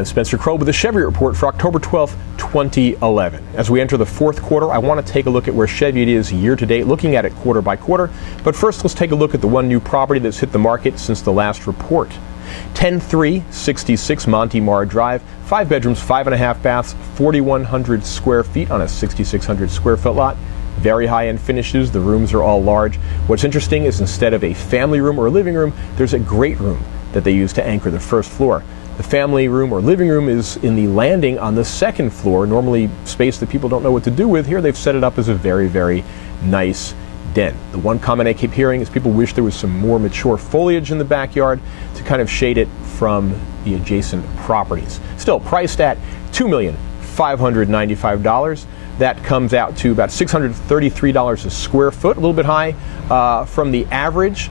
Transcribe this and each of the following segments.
I'm Spencer Crow with the Chevy Report for October 12th, 2011. As we enter the fourth quarter, I want to take a look at where Chevy is year to date, looking at it quarter by quarter. But first, let's take a look at the one new property that's hit the market since the last report. 10366 Monte Mar Drive, 5 bedrooms, 5.5 baths, 4,100 square feet on a 6,600 square foot lot. Very high-end finishes. The rooms are all large. What's interesting is instead of a family room or a living room, there's a great room that they use to anchor the first floor. The family room or living room is in the landing on the second floor, normally space that people don't know what to do with. Here they've set it up as a very, very nice den. The one comment I keep hearing is people wish there was some more mature foliage in the backyard to kind of shade it from the adjacent properties. Still priced at $2,595,000. That comes out to about $633 a square foot, a little bit high from the average.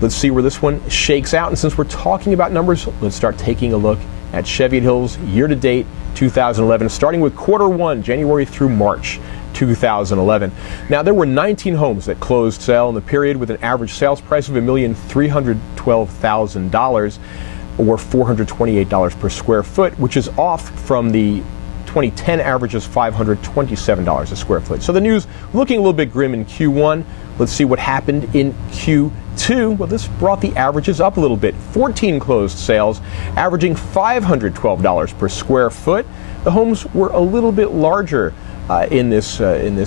Let's see where this one shakes out. And since we're talking about numbers, let's start taking a look at Chevy Hills year-to-date 2011, starting with quarter one, January through March 2011. Now, there were 19 homes that closed sale in the period with an average sales price of $1,312,000 or $428 per square foot, which is off from the 2010 average is $527 a square foot. So the news looking a little bit grim in Q1. Let's see what happened in Q2. Well, this brought the averages up a little bit. 14 closed sales, averaging $512 per square foot. The homes were a little bit larger in this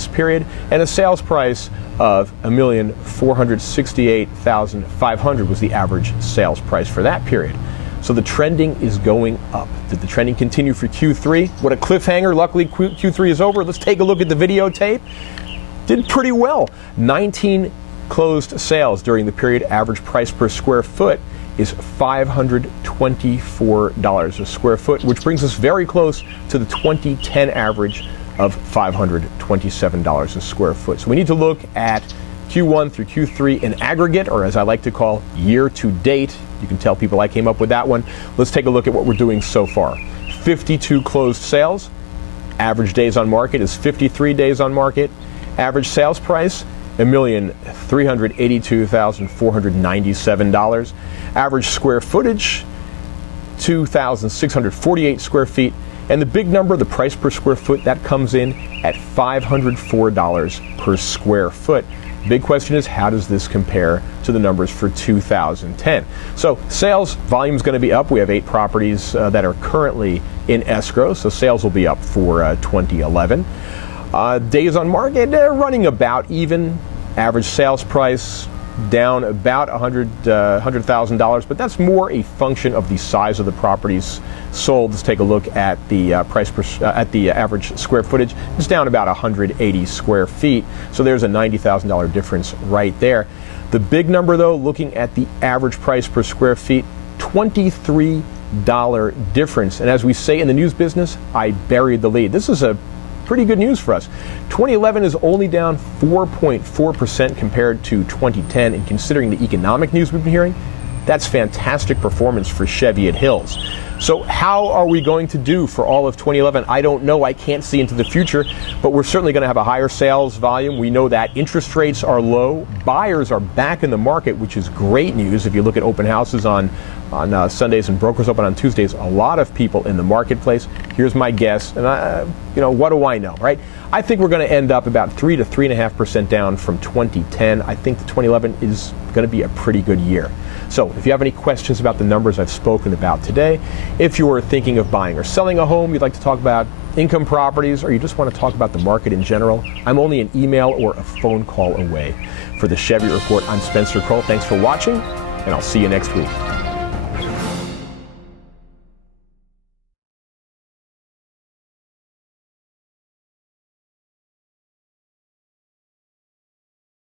period, and a sales price of $1,468,500 was the average sales price for that period. So the trending is going up. Did the trending continue for Q3? What a cliffhanger. Luckily, Q3 is over. Let's take a look at the videotape. Did pretty well. 19 closed sales during the period. Average price per square foot is $524 a square foot, which brings us very close to the 2010 average of $527 a square foot. So we need to look at Q1 through Q3 in aggregate, or as I like to call year to date. You can tell people I came up with that one. Let's take a look at what we're doing so far. 52 closed sales. Average days on market is 53 days on market. Average sales price, $1,382,497. Average square footage, 2,648 square feet. And the big number, the price per square foot, that comes in at $504 per square foot. Big question is, how does this compare to the numbers for 2010? So sales volume is going to be up. We have 8 properties that are currently in escrow, so sales will be up for 2011. Days on market, they're running about even. Average sales price down about $100,000, but that's more a function of the size of the properties sold. Let's take a look at the at the average square footage. It's down about 180 square feet, so there's a $90,000 difference right there. The big number, though, looking at the average price per square feet, $23 difference. And as we say in the news business, I buried the lead. This is a pretty good news for us. 2011 is only down 4.4% compared to 2010, and considering the economic news we've been hearing, that's fantastic performance for Chevy at Hills. So how are we going to do for all of 2011? I don't know. I can't see into the future, but we're certainly going to have a higher sales volume. We know that interest rates are low. Buyers are back in the market, which is great news. If you look at open houses on Sundays and brokers open on Tuesdays, a lot of people in the marketplace. Here's my guess, and what do I know, right? I think we're going to end up about 3 to 3.5% down from 2010. I think the 2011 is going to be a pretty good year. So if you have any questions about the numbers I've spoken about today, if you're thinking of buying or selling a home, you'd like to talk about income properties, or you just want to talk about the market in general, I'm only an email or a phone call away. For the Chevy Report, I'm Spencer Kroll. Thanks for watching, and I'll see you next week.